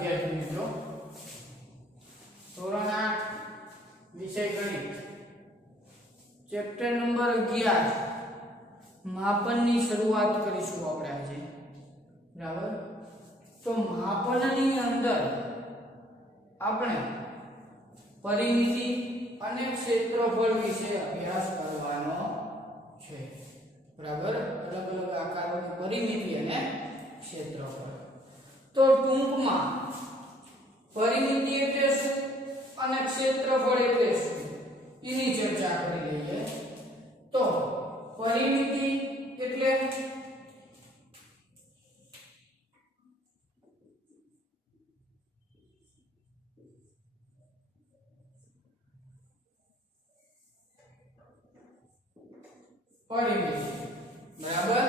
વિદ્યાર્થી મિત્રો, ધોરણ 8 વિષય ગણિત ચેપ્ટર નંબર 11 માપનની શરૂઆત કરીશું આપણે આજે. બરાબર, તો માપનની અંદર આપણે પરિમિતિ અને ક્ષેત્રફળ વિશે અભ્યાસ કરવાનો છે. બરાબર, અલગ અલગ આકારોની પરિમિતિ અને ક્ષેત્રફળ. તો ટૂંકમાં પરિમિતિ એટલે શું અને ક્ષેત્રફળ એટલે શું એની ચર્ચા કરી લઈએ. તો પરિમિતિ એટલે પરિમિતિ. બરાબર,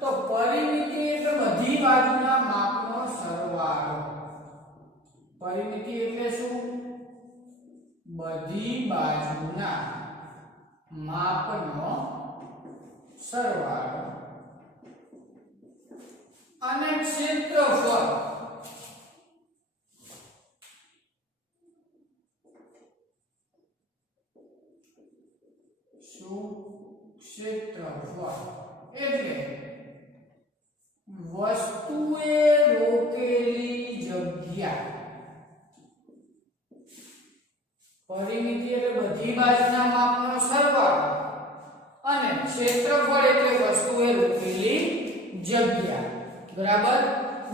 તો પરિમિતિ એટલે બધી બાજુના માપનો સરવાળો. પરિમિતિ એટલે શું? બધી બાજુના માપનો સરવાળો. અને ક્ષેત્રફળ શું? ક્ષેત્રફળ એટલે વસ્તુએ રોકેલી જગ્યા. પરિમિતિ એટલે બધી બાજુના માપનો સરવાળો અને ક્ષેત્રફળ એટલે વસ્તુએ રોકેલી જગ્યા. બરાબર,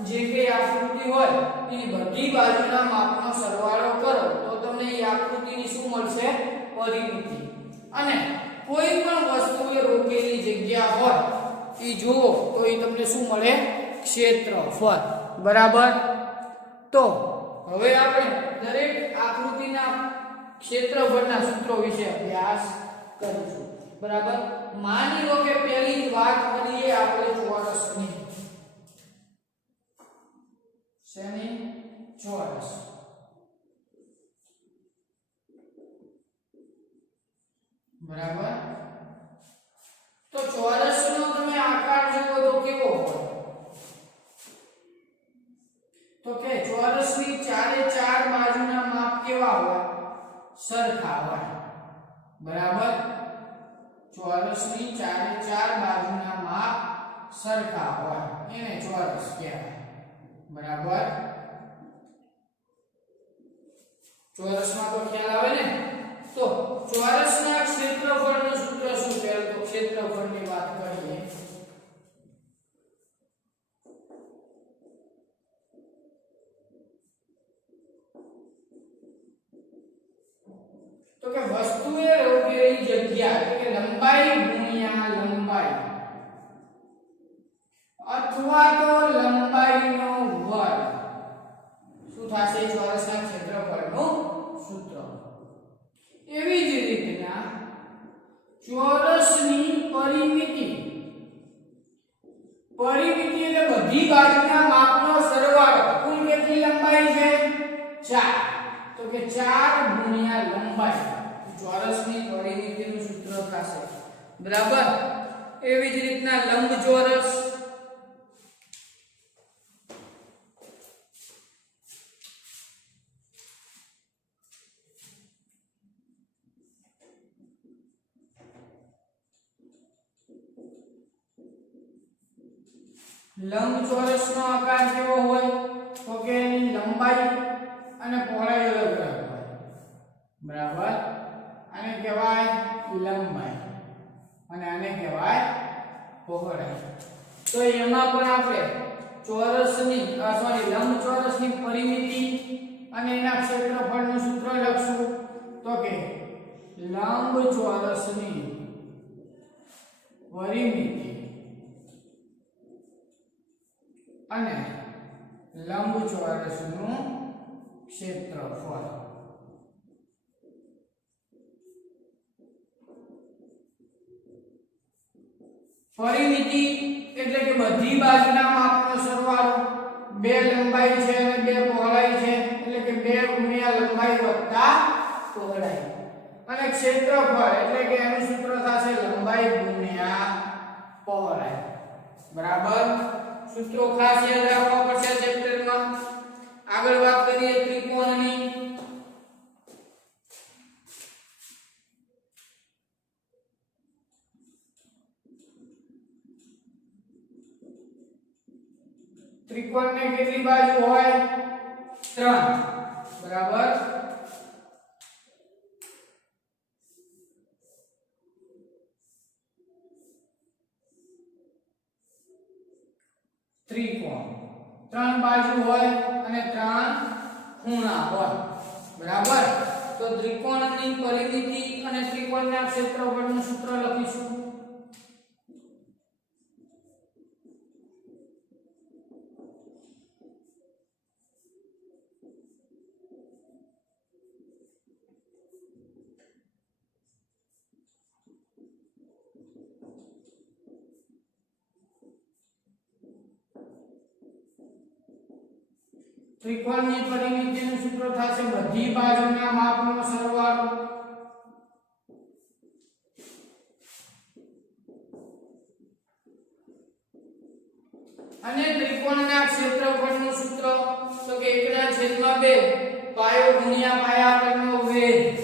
જે કઈ આકૃતિ હોય એની બધી બાજુના માપનો સરવાળો કરો તો તમને એ આકૃતિની શું મળશે? પરિમિતિ. અને કોઈ પણ વસ્તુએ રોકેલી જગ્યા હોય એ જુઓ તો એ તમને શું મળે? ક્ષેત્રફળ. બરાબર, તો હવે આપણે દરેક આકૃતિના ક્ષેત્રફળના સૂત્રો વિશે અભ્યાસ કરીશું. બરાબર, માની લો કે પહેલી વાત કરીએ આપણે ચોરસની. શેની? ચોરસ. બરાબર, તો ચોરસનો તમે આકાર જુઓ તો કેવો હોય? તો કે ચોરસની ચારે ચાર બાજુના માપ કેવા હોય? સરખા હોય. બરાબર, ચોરસની ચારે ચાર બાજુના માપ સરખા હોય એને ચોરસ કહેવાય. બરાબર, ચોરસમાં તો ખ્યાલ આવે ને. તો ચોરસના ક્ષેત્રફળનું સૂત્ર શું છે? તો ક્ષેત્રફળની વાત કરીએ તો કે વસ્તુએ રોકેલી જગ્યા એટલે કે લંબાઈ ગુણ્યા લંબાઈ અથવા તો લંબાઈનો વર્ગ શું થશે? ચોરસના ક્ષેત્રફળનું સૂત્ર. એવી જ રીતના ચોરસની પરિમિતિ. પરિમિતિ એટલે બધી બાજુના માપનો સરવાળો. કુલ કેટલી લંબાઈ છે? 4. તો કે 4 ગુણ્યા લંબાઈ ચોરસની પરિમિતિનું સૂત્ર થશે. બરાબર, એવી જ રીતના લંબચોરસ. લંબચોરસનો આકાર કેવો હોય? તો કે એની લંબાઈ અને પહોળાઈ અલગ અલગ હોય. બરાબર, આને કહેવાય લંબાઈ અને આને કહેવાય પહોળાઈ. તો એમાં પણ આપણે ચોરસની લંબચોરસની પરિમિતિ અને એના ક્ષેત્રફળનું સૂત્ર લખશું. તો કે લંબચોરસની પરિમિતિ અને લંબચોરસનું ક્ષેત્રફળ. પરિમિતિ એટલે કે બધી બાજુના માપનો સરવાળો. 2 લંબાઈ છે અને 2 પહોળાઈ છે એટલે કે 2 ગુણ્યા લંબાઈ વત્તા પહોળાઈ. અને ક્ષેત્રફળ એટલે કે એનું સૂત્ર થશે લંબાઈ ગુણ્યા પહોળાઈ. બરાબર, સૂત્રો ખાસ યાદ રાખવા પડશે ચેપ્ટરમાં. આગળ ત્રિકોણને કેટલી બાજુ હોય 3 બરાબર ત્રિકોણ 3 બાજુ હોય અને 3 ખૂણા હોય બરાબર તો ત્રિકોણની પરિમિતિ અને ત્રિકોણના ક્ષેત્રફળનું સૂત્ર લખીશું ત્રિકોણની પરિમિતિનું સૂત્ર થશે બધી બાજુના માપનો સરવાળો અને ત્રિકોણના ક્ષેત્રફળનું સૂત્ર તો કે 1/2 પાયો ગુણ્યા પાયા પરનો વેધ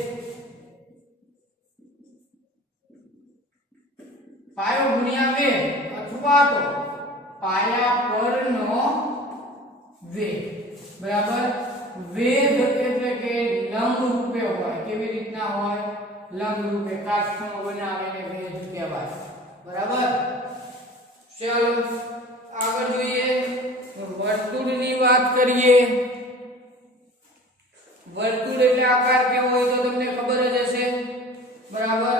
પાયો ગુણ્યા વેધ અથવા તો પાયા પરનો વેધ બરાબર વેધ એટલે કે લંબ રૂપે હોય કેવી રીતના હોય લંબ રૂપે કાટખૂણો બનાવીને વેધ કહેવાય બરાબર ચાલો આગળ જોઈએ વર્તુળની વાત કરીએ વર્તુળ એટલે આકાર કેવો હોય તો તમને ખબર જ હશે બરાબર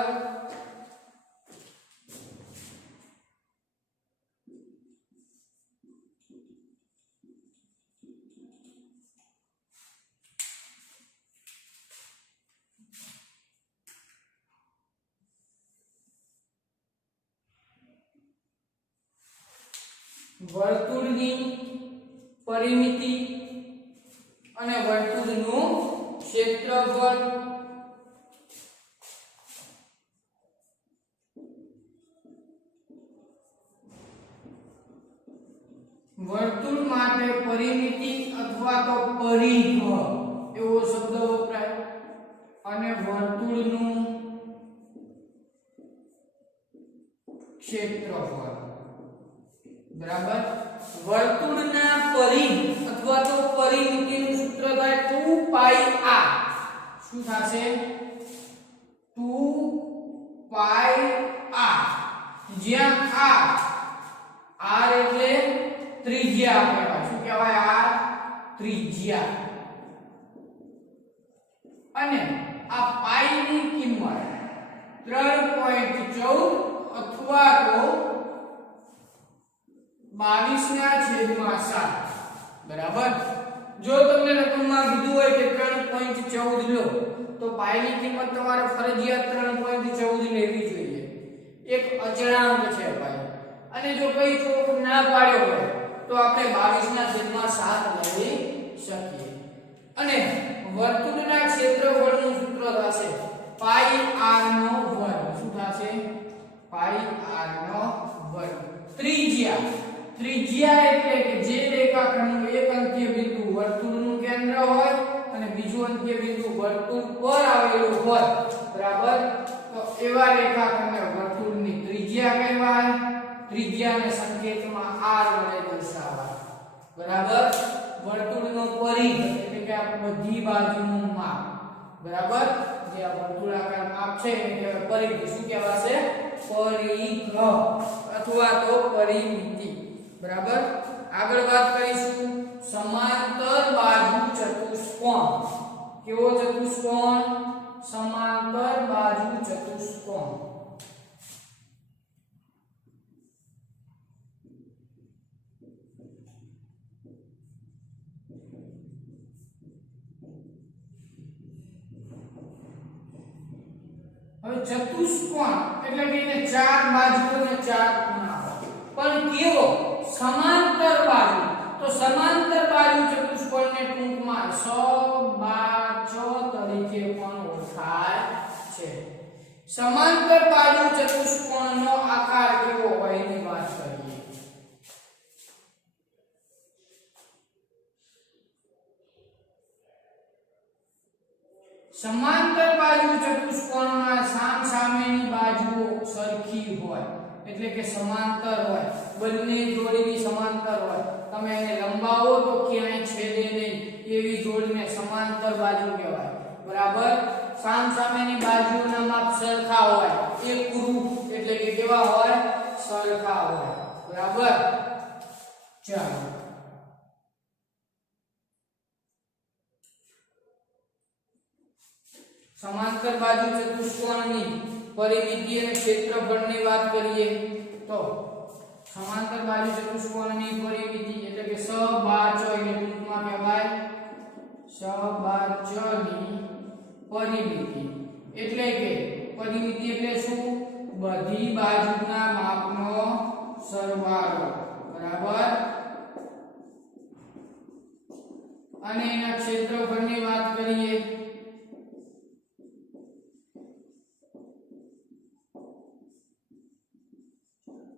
વર્તુળની પરિમિતિ અને વર્તુળનું ક્ષેત્રફળ વર્તુળ માટે પરિમિતિ અથવા તો પરિઘ એવો શબ્દ વપરાય અને વર્તુળનું ક્ષેત્રફળ બરાબર વર્તુળના પરિઘ અથવા તો પરિમિતિનું સૂત્ર થાય 2 પાઈ r શું થશે 2 પાઈ r જ્યાં r એટલે ત્રિજ્યા કહેવાય શું કહેવાય r ત્રિજ્યા અને આ પાઈ ની કિંમત 3.14 અથવા તો 22/7 બરાબર જો તમને રકમમાં કીધું હોય કે 3.14 લો તો પાઈ ની કિંમત તમારે ફરજિયાત 3.14 લેવી જોઈએ એક અચળાંક છે પાઈ અને જો કઈ ચોક ના પાડ્યો હોય તો આપણે 22/7 લઈ શકીએ અને વર્તુળના ક્ષેત્રફળનું સૂત્ર થશે પાઈ r નો વર્ગ શું થશે પાઈ r નો વર્ગ ત્રિજ્યા એટલે કે જે રેખાખંડનું એક અંત્ય બિંદુ વર્તુળનું કેન્દ્ર હોય અને બીજું અંત્ય બિંદુ વર્તુળ પર આવેલું હોય બરાબર તો એવા રેખાખંડને વર્તુળની ત્રિજ્યા કહેવાય ત્રિજ્યાને સંકેતમાં r વડે દર્શાવાય બરાબર વર્તુળનો પરિઘ એટલે કે આ બધી બાજુનું માપ બરાબર જે આ વર્તુળાકાર માપ છે એને પરિઘ શું કહેવાશે પરિઘ અથવા તો પરિમિતિ બરાબર આગળ વાત કરીશું સમાંતર બાજુ ચતુષ્કોણ કેવો ચતુષ્કોણ સમાંતર બાજુ ચતુષ્કોણ હવે ચતુષ્કોણ એટલે કે એને ચાર બાજુઓ અને ચાર ખૂણા પણ કેવો સમાંતર બાજુ તો સમાંતર બાજુ ચતુષ્કોણને ટૂંકમાં સબાચો તરીકે પણ ઓળખાય છે સમાંતર બાજુ ચતુષ્કોણનો આકાર કેવો હોય એની વાત કરીએ સમાંતર બાજુ ચતુષ્કોણમાં સામસામેની બાજુઓ સરખી હોય એટલે કે સમાંતર હોય બંને જોડીની સમાંતર હોય તમે એને લંબાવો તો ક્યાંય છેદે નહીં એવી જોડને સમાંતર બાજુ કહેવાય બરાબર સામસામેની બાજુના માપ સરખા હોય એકરૂપ એટલે કે કેવા હોય સરખા હોય બરાબર ચાલો समांतर बाजू चतुष्कोणनी परिमिति અને ક્ષેત્રફળની વાત કરીએ તો समांतर बाजू चतुष्कोणनी परिमिति એટલે કે સબાચય ને ટૂંકમાં કહેવાય સબાચયની પરિમિતિ એટલે કે પરિમિતિ એટલે શું બધી બાજુના માપનો સરવાળો બરાબર અને એના ક્ષેત્રફળની વાત કરીએ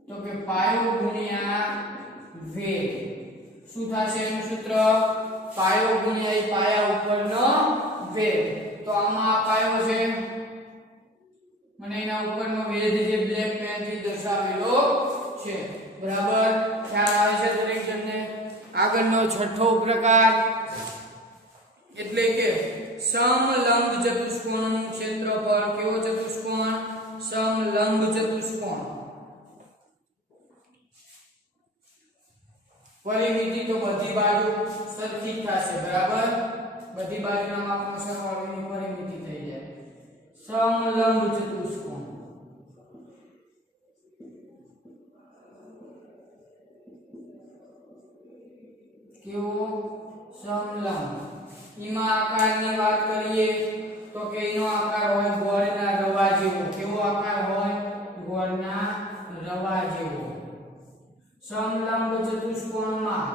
तो के पायो गुणिया वेग શું થશે એનું સૂત્ર પાયો ગુણ્યા એ પાયા ઉપરનો વેગ તો આમાં આ પાયો છે મને એના ઉપરનો વેગ જે બ્લેક પેન થી દર્શાવેલો છે બરાબર ખ્યાલ આવે છે દરેક જણને આગળનો છઠ્ઠો પ્રકાર એટલે કે સમલંબ ચતુષ્કોણનું ક્ષેત્રફળ કેવો ચતુષ્કોણ સમલંબ ચતુષ્કોણ परिमिति तो बधी बाजू सरखी थશે बराबर बधी बाजूना मापનો સરવાળોની પરિમિતિ થઈ જાય સમલંબ ચતુષ્કોણ કેવો સમલંબ ઈમાં આકારની વાત કરીએ તો કે એનો આકાર હોય ગોળના રવા જેવો કેવો આકાર હોય ગોળના રવા જેવો समलंब चतुष्कोणમાં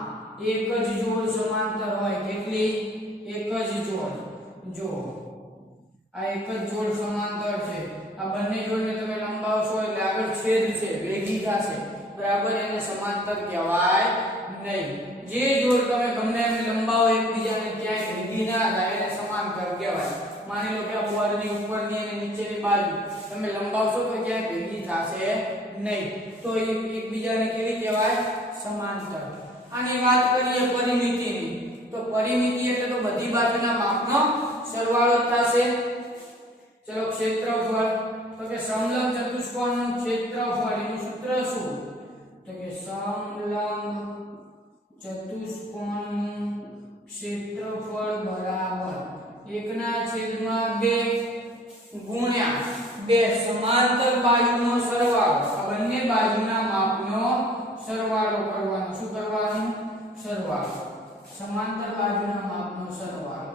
એક જ જોડ સમાંતર હોય કેટલી એક જ જોડ જો આ એક જ જોડ સમાંતર છે આ બંને જોડને તમે લંબાવશો એટલે આગળ છેદ છે ભેગી થશે બરાબર એને સમાંતર કહેવાય નહીં જે જોડ તમે ગમે એમ લંબાવો એકબીજાને ક્યાંય ભેગી ના થાય એને સમાંતર કહેવાય માની લો કે આ બોર્ડની ઉપરની અને નીચેની બાજુ તમે લંબાવશો તો ક્યાંય ભેગી થશે નહીં તો એકબીજાને કેવી કહેવાય સમાંતર આની વાત કરીએ પરિમિતિની તો પરિમિતિ એટલે તો બધી બાજુના માપનો સરવાળો થશે ચલો ક્ષેત્રફળ તો કે સમલંબ ચતુષ્કોણનું ક્ષેત્રફળ એનું સૂત્ર શું તો કે સમલંબ ચતુષ્કોણનું ક્ષેત્રફળ બરાબર 1/2 ગુણ્યા બે સમાંતર બાજુનો સરવાળો આ બંને બાજુના માપનો સરવાળો કરવાનો શું કરવાનું સરવાળો સમાંતર બાજુના માપનો સરવાળો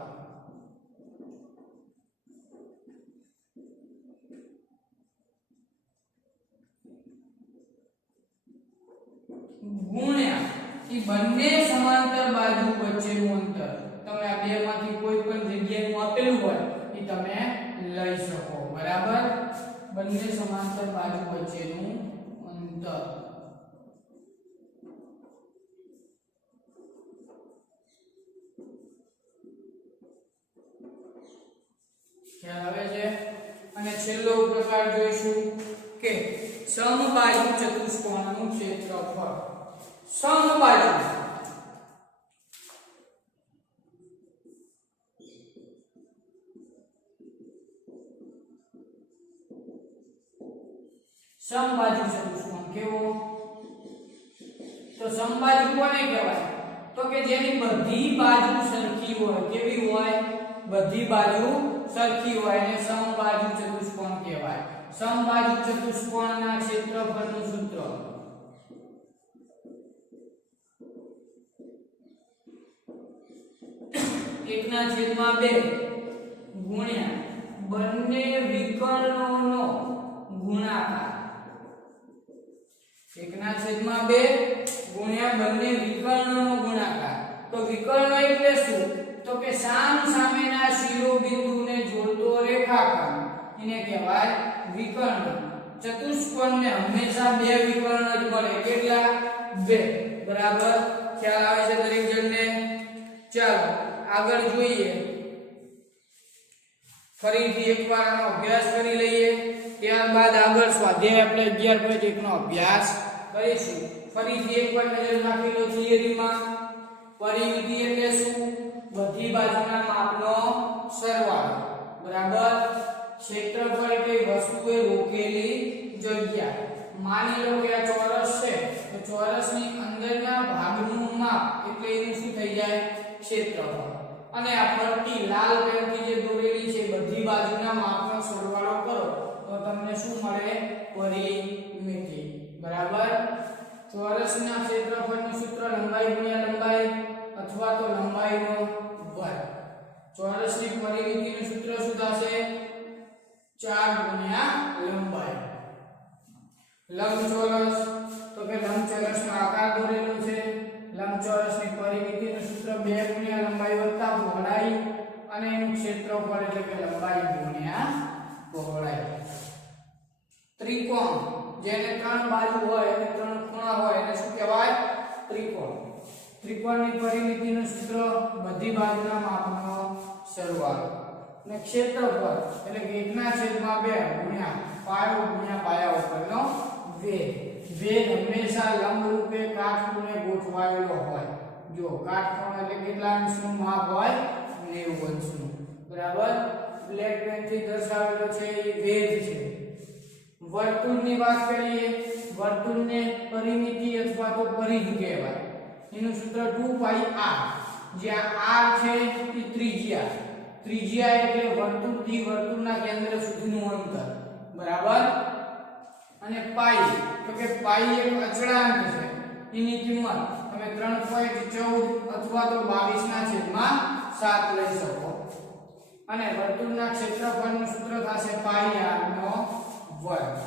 ગુણ્યા ઈ બંને સમાંતર બાજુ વચ્ચેનું અંતર તમે આ બેમાંથી કોઈ પણ જગ્યાએ આપેલું હોય ઈ તમે લઈ શકો બરાબર બંને સમાંતર બાજુ વચ્ચેનું અંતર ખ્યાલ આવે છે અને છેલ્લો પ્રકાર જોઈશું કે સમબાજુ ચતુષ્કોણનું ક્ષેત્રફળ સમબાજુ समबाजु चतुष्कोण केवो तो समबाजु कोने कहेवाय तो के जेनी बधी बाजू सरखी होय केवी होय बधी बाजू सरखी होय ने समबाजु चतुष्कोण कहेवाय समबाजु चतुष्कोणना क्षेत्रफळનું સૂત્ર 1/2 ગુણ્યા બંને વિકર્ણોનો ગુણાકાર 1/2 ગુણ્યા બંને વિકર્ણોનો ગુણાકાર તો વિકર્ણ એટલે શું તો કે સામસામેના શિરોબિંદુને જોડતો રેખાખંડ એને કહેવાય વિકર્ણ ચતુષ્કોણને હંમેશા બે વિકર્ણ જ મળે કેટલા બે બરાબર ખ્યાલ આવે છે દરેક જણને ચાલો આગળ જોઈએ ફરીથી એકવાર આનો અભ્યાસ કરી લઈએ ત્યારબાદ આગળ સ્વાધ્યાય આપણે 11.1 નો અભ્યાસ કરીશું ફરીથી એકવાર નજર નાખી લો થિયરીમાં. પરિમિતિ એટલે શું? બધી બાજુના માપનો સરવાળો. બરાબર. ક્ષેત્રફળ એટલે વસ્તુએ રોકેલી જગ્યા. માની લો કે આ ચોરસ છે તો ચોરસની અંદરના ભાગનું માપ એટલે એનું શું થઈ જાય? ક્ષેત્રફળ. અને આ પટ્ટી લાલ પેનથી જે દોરેલી છે બધી બાજુના માપનો સરવાળો કરો તો તમને શું મળે? પરિમિતિ. બરાબર. ચોરસના ક્ષેત્રફળનું સૂત્ર લંબાઈ ગુણ્યા લંબાઈ અથવા તો લંબાઈનો વર્ગ. ચોરસની પરિમિતિનું સૂત્ર શું થશે? 4 ગુણ્યા લંબાઈ. લંબચોરસ તો કે લંબચોરસનો આકાર દોરેલો છે. લંબચોરસની પરિમિતિનું સૂત્ર 2 ગુણ્યા લંબાઈ વત્તા પહોળાઈ અને એનું ક્ષેત્રફળ એટલે કે લંબાઈ ગુણ્યા પહોળાઈ. ત્રિકોણ જેને 3 બાજુ હોય અને 3 ખૂણા હોય એને શું કહેવાય? ત્રિકોણ. ત્રિકોણની પરિમિતિનું સૂત્ર બધી બાજુના માપનો સરવાળો. અને ક્ષેત્રફળ એટલે કે 1/2 ગુણ્યા પાયો ગુણ્યા પાયા ઉપરનો વેધ. વેધ હંમેશા લંબ રૂપે કાટખૂણે ગોઠવાયેલો હોય. જો કાટખૂણો એટલે કેટલા અંશનું માપ હોય? 90 અંશનું. બરાબર. બ્લેક પેનથી દર્શાવેલો છે એ વેધ છે. વર્તુળની વાત કરીએ. વર્તુળને પરિમિતિ અથવા તો પરિઘ કહેવાય. એનું સૂત્ર 2πr. જ્યાં r છે એ ત્રિજ્યા. ત્રિજ્યા એટલે વર્તુળથી વર્તુળના કેન્દ્ર સુધીનું અંતર. બરાબર. અને પાઈ તો કે પાઈ એક અચળાંક છે. એની કિંમત તમે 3.14 અથવા તો 22/7 લઈ શકો. અને વર્તુળના ક્ષેત્રફળનું સૂત્ર થશે પાઈ r નો વર્ગ.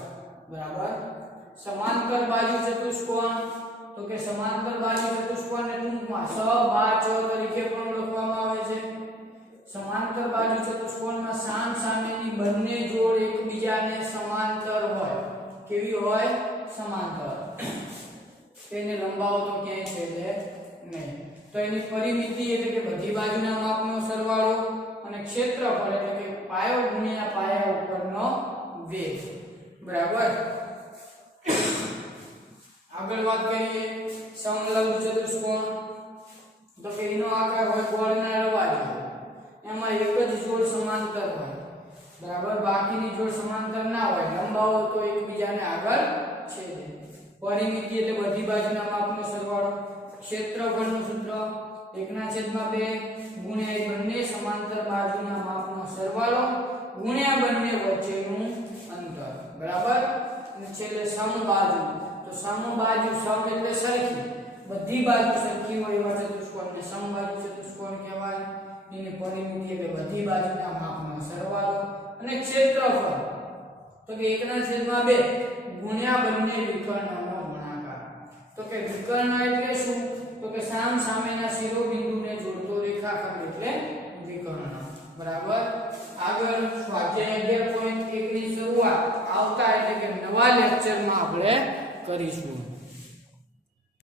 બરાબર. સમાંતર બાજુ ચતુષ્કોણ તો કે સમાંતર બાજુ ચતુષ્કોણને ટૂંકમાં સબાચ તરીકે પણ ઓળખવામાં આવે છે. સમાંતર બાજુ ચતુષ્કોણમાં સામ સામેની બંને જોડ એકબીજાને સમાંતર હોય. કેવી હોય? સમાંતર. તેને લંબાવો તો ક્યાંય છેદે નહીં. તો એની પરિમિતિ એટલે કે બધી બાજુના માપનો સરવાળો અને ક્ષેત્રફળ એટલે કે પાયો ગુણ્યા પાયા ઉપરનો વેધ. બરાબર. આગળ વાત કરીએ સમલંબ ચતુષ્કોણ તો કે એનો આકાર હોય ગોળના રવા જેવો. એમાં એક જ જોડ સમાંતર હોય. બરાબર. બાકીની જોડ સમાંતર ના હોય. લંબાવો તો એકબીજાને આગળ છેદે. પરિમિતિ એટલે બધી બાજુના માપનો સરવાળો. ક્ષેત્રફળનું સૂત્ર 1/2 ગુણ્યા એ બંને સમાંતર બાજુના માપનો સરવાળો ગુણ્યા બંને વચ્ચેનું અંતર. બરાબર. અને છેલ્લે સમબાજુ તો સમબાજુ સમ એટલે સરખી. બધી બાજુ સરખી હોય એવા ચતુષ્કોણને સમબાજુ ચતુષ્કોણ કહેવાય. એની પરિમિતિ એટલે બધી બાજુના માપનો સરવાળો અને ક્ષેત્રફળ તો કે 1/2 ગુણ્યા બંને વિકર્ણનો ગુણાકાર. તો કે વિકર્ણ એટલે શું? તો કે સામ સામેના શિરોબિંદુને જોડતો રેખાખંડ એટલે વિકર્ણ. બરાબર. આગળ સ્વાધ્યાય 11.1 ની શરૂઆત આવતા એટલે કે નવા લેક્ચરમાં આપણે કરીશું.